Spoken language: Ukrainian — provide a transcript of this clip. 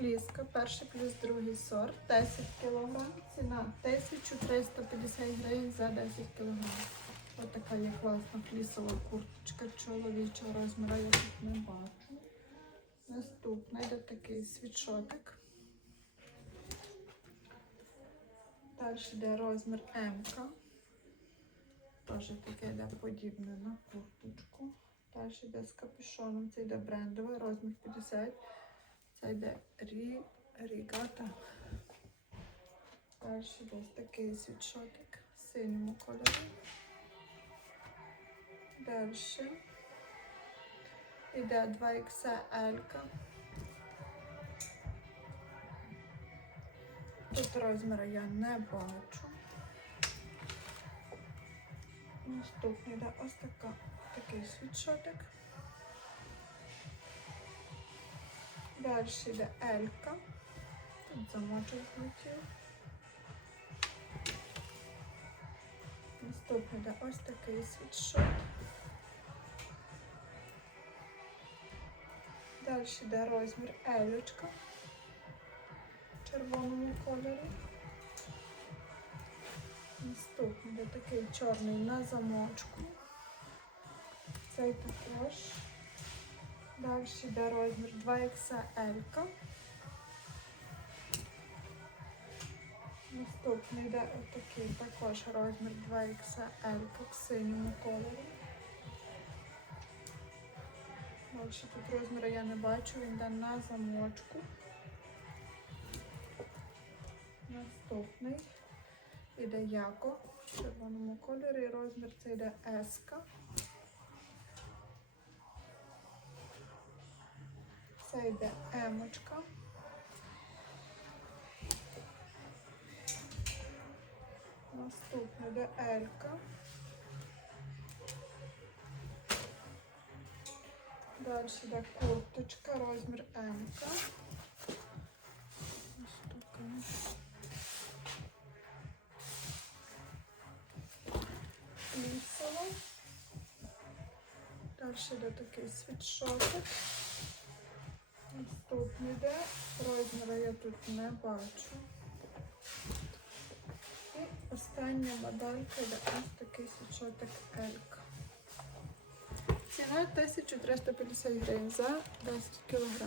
фліска, перший плюс другий сорт, 10 кг, ціна 1350 гривень за 10 кг. Ось така є класна флісова курточка чоловічого розміру, я тут не бачу. Наступний йде такий світшотик. Далі йде розмір М. Теж таке йде подібне на курточку. Далі йде з капюшоном, це йде брендовий, розмір 50. Це йде рі, рігата. Йде ось такий світшотик в синьому кольорі. Далі йде 2XL. Тут розміру я не бачу. Наступний йде ось така, такий світшотик. Далі йде Елька. Тут замочок злетів. Наступний йде ось такий світшот. Далі йде розмір Елючка в червоному кольорі. Наступний йде такий чорний на замочку. Цей також. Далі йде розмір 2XL. Наступний йде отакий також розмір 2XL в синьому кольорі. Далі тут розміру я не бачу, він йде на замочку. Наступний іде яко в червоному кольорі. Розмір це йде S. Це йде емочка. Наступне йде Елька. Далі йде курточка, розмір М. Лісова. Далі йде такий світшотик. Наступний йде. Розміра я тут не бачу. І остання моделька йде ось такий сучоток Елька. Ціна 1350 гривень за 10 кг.